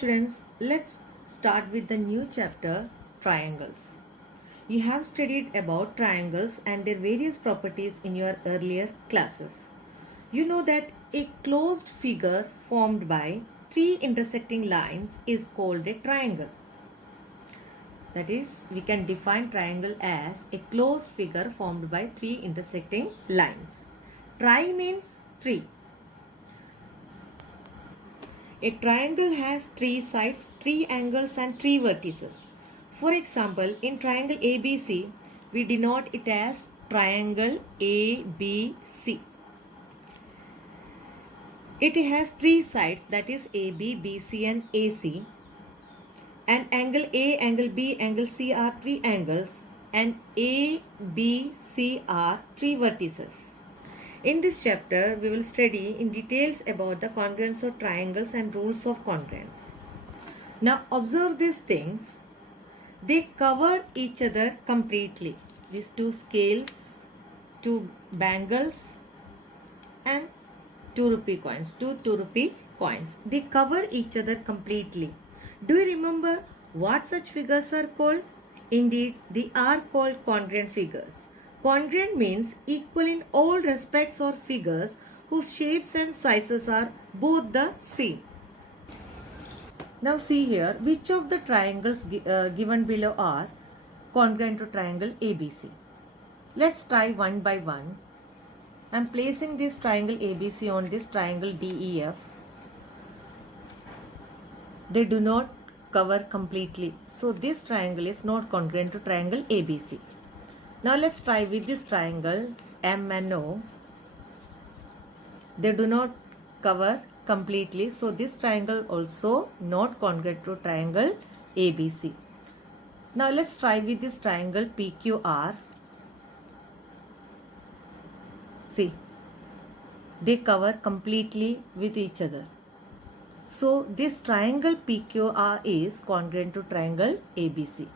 Students, let's start with the new chapter, triangles. You have studied about triangles and their various properties in your earlier classes. You know that a closed figure formed by three intersecting lines is called a triangle. That is, we can define triangle as a closed figure formed by three intersecting lines. Tri means three. A triangle has three sides, three angles and three vertices. For example, in triangle ABC, we denote it as triangle ABC. It has three sides, that is AB, BC and AC. And angle A, angle B, angle C are three angles, and A, B, C are three vertices. In this chapter, we will study in details about the congruence of triangles and rules of congruence. Now observe these things. They cover each other completely. These two scales, two bangles and 2 rupee coins, two 2 rupee coins. They cover each other completely. Do you remember what such figures are called? Indeed, they are called congruent figures. Congruent means equal in all respects or figures whose shapes and sizes are both the same. Now see here, which of the triangles given below are congruent to triangle ABC. Let's try one by one. I am placing this triangle ABC on this triangle DEF. They do not cover completely. So this triangle is not congruent to triangle ABC. Now let's try with this triangle MNO. They do not cover completely. So this triangle also not congruent to triangle ABC. Now let's try with this triangle PQR. See, they cover completely with each other. So this triangle PQR is congruent to triangle ABC.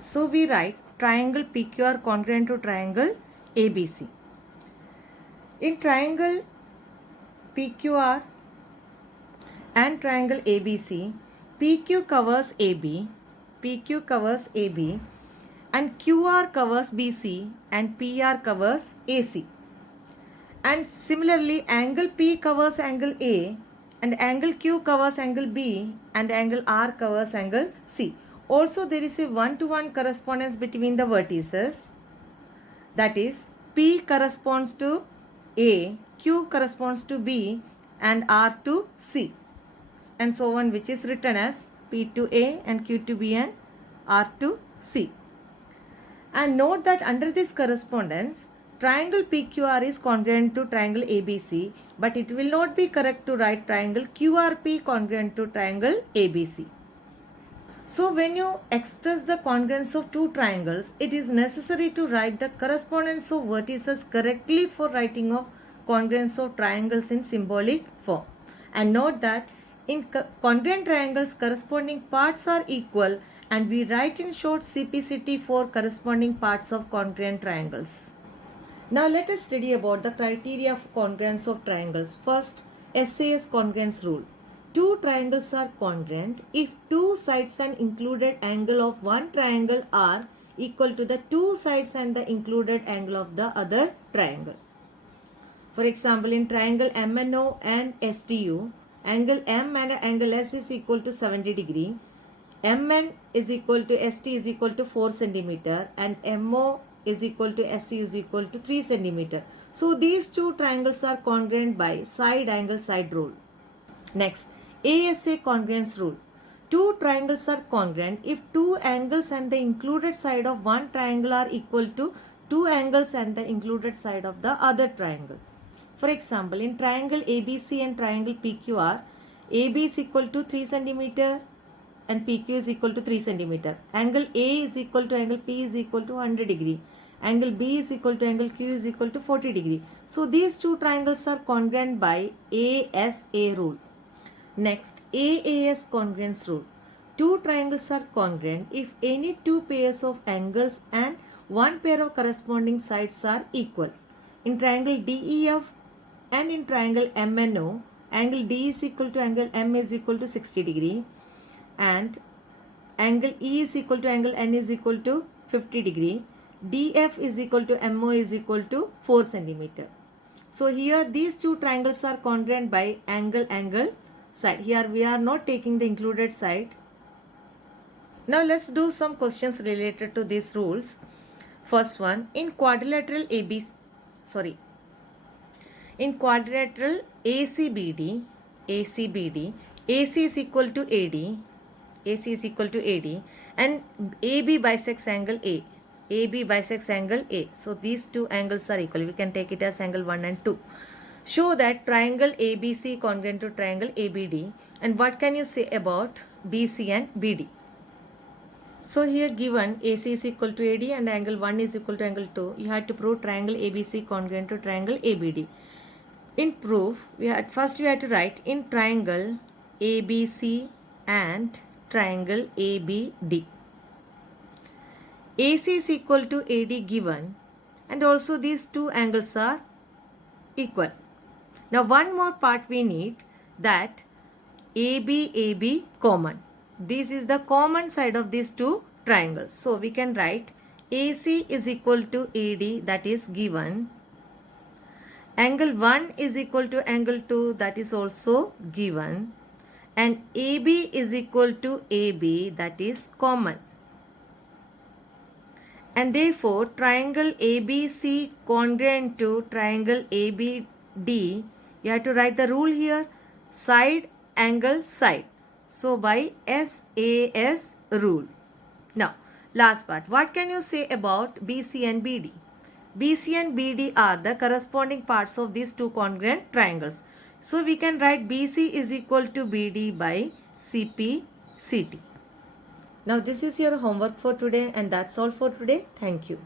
So we write triangle PQR congruent to triangle ABC. In triangle PQR and triangle ABC, PQ covers AB, PQ covers AB, and QR covers BC, and PR covers AC. And similarly, angle P covers angle A, and angle Q covers angle B, and angle R covers angle C. Also, there is a one-to-one correspondence between the vertices. That is, P corresponds to A, Q corresponds to B, and R to C, and so on, which is written as P to A and Q to B and R to C. And note that under this correspondence, triangle PQR is congruent to triangle ABC, but it will not be correct to write triangle QRP congruent to triangle ABC. So when you express the congruence of two triangles, it is necessary to write the correspondence of vertices correctly for writing of congruence of triangles in symbolic form. And note that in congruent triangles, corresponding parts are equal, and we write in short CPCT for corresponding parts of congruent triangles. Now let us study about the criteria of congruence of triangles. First, SAS congruence rule. Two triangles are congruent if two sides and included angle of one triangle are equal to the two sides and the included angle of the other triangle. For example, in triangle MNO and STU, angle M and angle S is equal to 70 degree. MN is equal to ST is equal to 4 centimeter, and MO is equal to SC is equal to 3 centimeter. So these two triangles are congruent by side angle side rule. Next, ASA congruence rule. Two triangles are congruent if two angles and the included side of one triangle are equal to two angles and the included side of the other triangle. For example, in triangle ABC and triangle PQR, AB is equal to 3 centimeter and PQ is equal to 3 centimeter. Angle A is equal to angle P is equal to 100 degree. Angle B is equal to angle Q is equal to 40 degree. So these two triangles are congruent by ASA rule. Next, AAS congruence rule. Two triangles are congruent if any two pairs of angles and one pair of corresponding sides are equal. In triangle DEF and in triangle MNO, angle D is equal to angle M is equal to 60 degree, and angle E is equal to angle N is equal to 50 degree. DF is equal to MO is equal to 4 centimeter. So here these two triangles are congruent by angle side. Here we are not taking the included side. Now let's do some questions related to these rules. First one, in quadrilateral ACBD, AC is equal to AD, and AB bisects angle A. So these two angles are equal. We can take it as angle 1 and 2. Show that triangle ABC congruent to triangle ABD. And what can you say about BC and BD? So here given AC is equal to AD and angle 1 is equal to angle 2. You have to prove triangle ABC congruent to triangle ABD. In proof, first we had to write in triangle ABC and triangle ABD. AC is equal to AD given, and also these two angles are equal. Now one more part we need, that AB common. This is the common side of these two triangles. So we can write AC is equal to AD, that is given. Angle 1 is equal to angle 2, that is also given. And AB is equal to AB, that is common. And therefore triangle ABC congruent to triangle ABD, you have to write the rule here, side angle side. So by SAS rule. Now last part, what can you say about BC and BD? BC and BD are the corresponding parts of these two congruent triangles. So we can write BC is equal to BD by CP/CT. Now this is your homework for today, and that's all for today. Thank you.